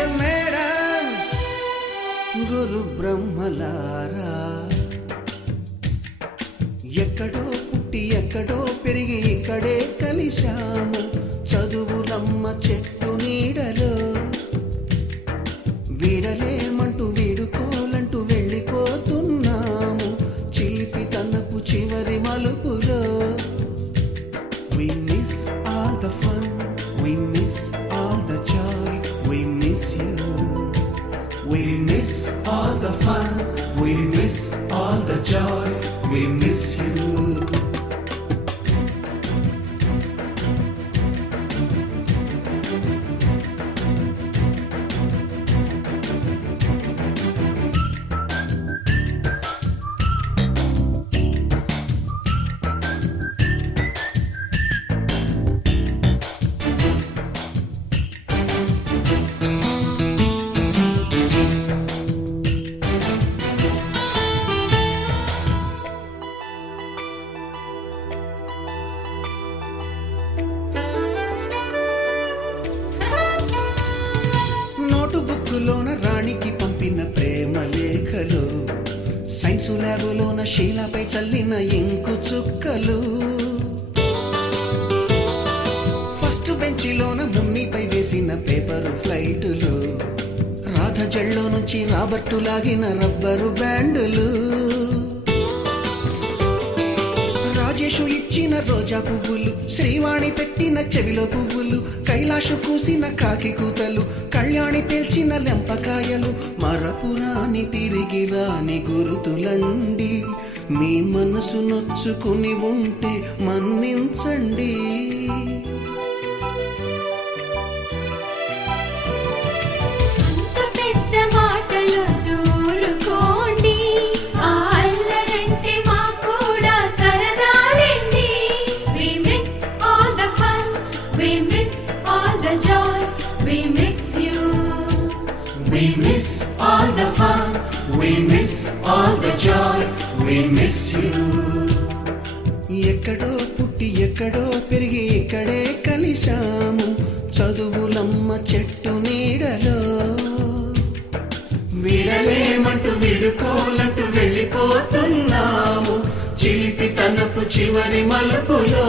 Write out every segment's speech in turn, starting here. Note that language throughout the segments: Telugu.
డియర్ మేడమ్స్, గురు బ్రహ్మలారా, ఎక్కడో పుట్టి ఎక్కడో పెరిగి ఇక్కడే కలిశాము చదువులమ్మ చెట్టు నీడలో. వీడలేమంటూ వీడుకోలంటూ వెళ్ళిపోతున్నాము చిలిపి తనపు చివరి మలుపులో. We miss all the fun, we miss all the joy, we miss you. We miss all the fun, we miss all the joy, we miss you. బుక్కులోన రాణికి పంపిన ప్రేమ లేఖలు, సైన్సు ల్యాబులోన శీలాపై చల్లిన ఇంకు చుక్కలు, ఫస్ట్ బెంచిలోన మున్నిపై వేసిన పేపరు ఫ్లైటులు, రాధ జల్లో నుంచి రాబర్టు లాగిన రబ్బరు బ్యాండులు, రాజేషు ఇచ్చిన రోజా పువ్వులు, శ్రీవాణి పెట్టిన చెవిలో పువ్వులు, కైలాషు కూసిన కాకి కూతలు, కళ్యాణి పేల్చిన లెంపకాయలు, మరపురాని తిరిగి రాని గురుతులండి. మీ మనసు నొచ్చుకుని ఉంటే మన్నించండి. We miss all the fun, we miss all the joy, we miss you. ఎక్కడో పుట్టి ఎక్కడో పెరిగి ఇక్కడే కలిశాము చదువులమ్మ చెట్టు నీడలో. వీడలేమంటూ వీడుకోలంటూ వెళ్ళిపోతున్నాము చిలిపి తనపు చివరి మలుపులో.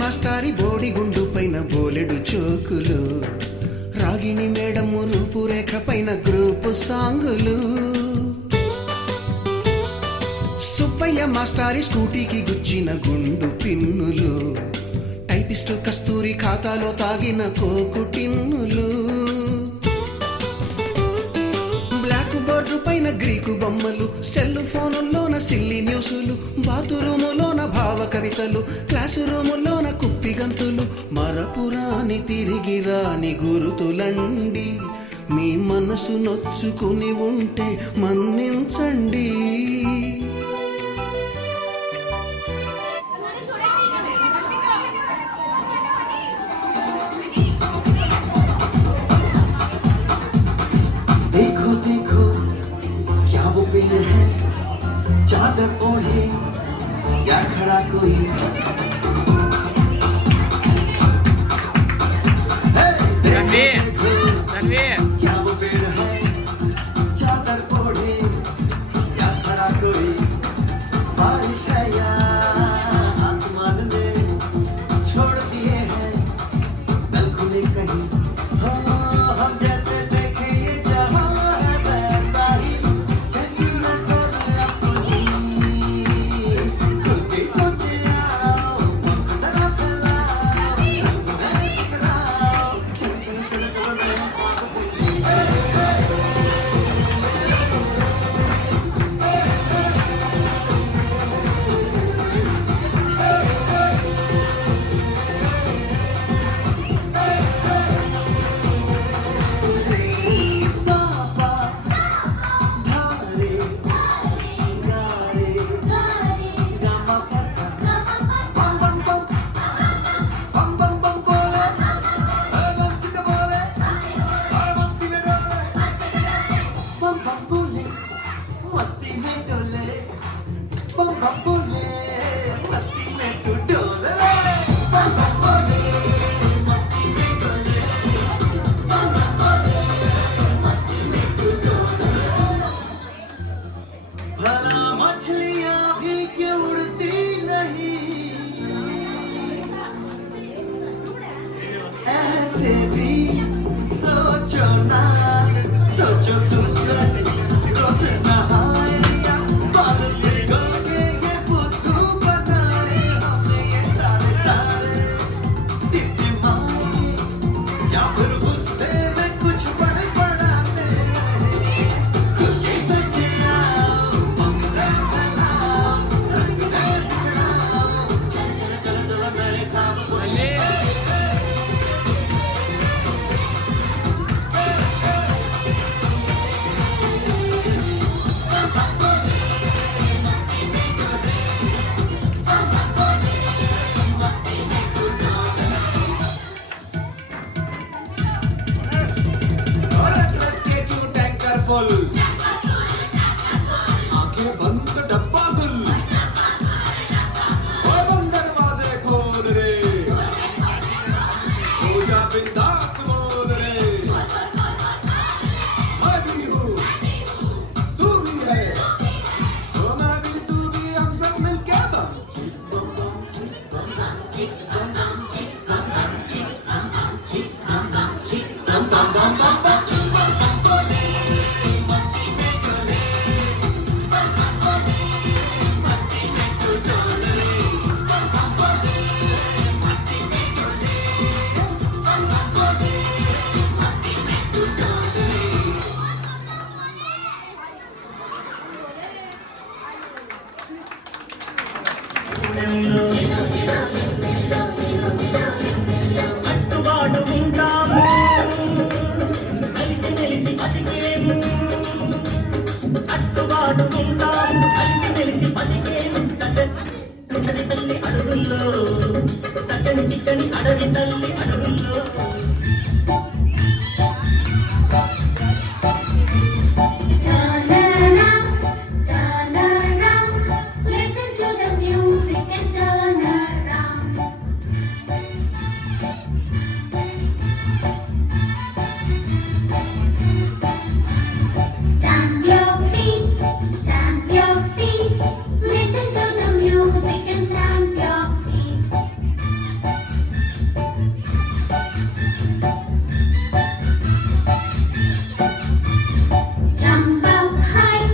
మాస్టారి బోడిగుండు పైన బోలెడు చోకులు, రాగిణి మేడము రూపురేఖ పైన గ్రూపు సాంగులు, సుబ్బయ్య మాస్టారి స్కూటీకి గుచ్చిన గుండు పిన్నులు, టైపిస్టు కస్తూరి ఖాతాలో తాగిన కోకు టిన్నులు, బ్లాక్ బోర్డు పైన గ్రీకు బొమ్మలు, సెల్ ఫోనుల్లోన సిల్లి న్యూసులు, బాతురూములోన భావ కవితలు, క్లాసు రూములోన కుప్పి గంతులు, మరపురాని తిరిగి రాని గురుతులండి. మీ మనసు నొచ్చుకుని ఉంటే మన్నించండి. चादर ओढ़े क्या खड़ा कोई, क्या वो पेड़ है चादर ओढ़े क्या खड़ा कोई. ऐसे भी सोचो ना, सोचो सूरज रोज नहाए या बाल भिगोके ये बुद्धू बनाए, हमें ये सारे तारे टिमटिमाए या फिर गुस्से में कुछ बड़बड़ाते रहे। खुद ही सोचे आओ, हमसे मिलाओ, रंग में बिखराओ, चलो चलो चलो मेरे ख्वाब को ले। के क्यों टैंकर फुल, आंखें बंद डब्बा गुल, और बंद दरवाजे खोल रे, हो जा बिंदास बोल रे। मैं भी हूँ, तू भी है, तो मैं भी तू भी, हम सब मिलके అట్టుబాటు ఉంటాము కలిసి మెలిసి బతికేము అట్టుబాటు ఉంటాము కలిసి మెలిసి బతికేము చక్కని తల్లి అడవుల్లో చక్కని చిక్కని అడవి తల్లి అడవుల్లో Turn around, listen to the music and turn around. Stamp your feet, listen to the music and stamp your feet. Jump up high,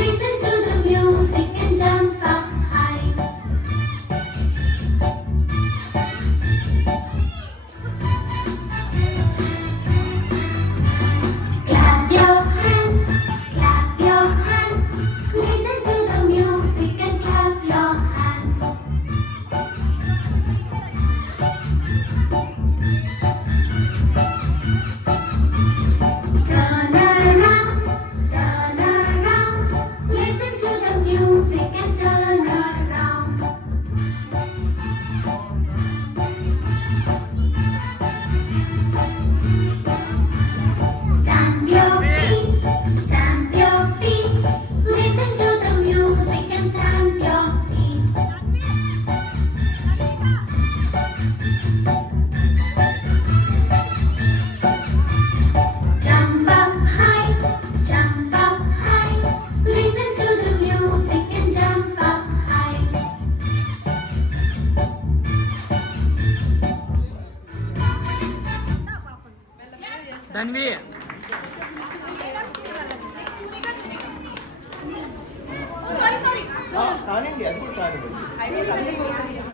listen to the music and jump up high. Clap your hands, listen to the music and clap your hands. Turn around, listen to the music and turn around. Stamp your feet, listen to the music and stamp your feet. Jump up high, listen to the music and jump up high. Dhanvi కానివ్వండి అది కూడా కానివ్వండి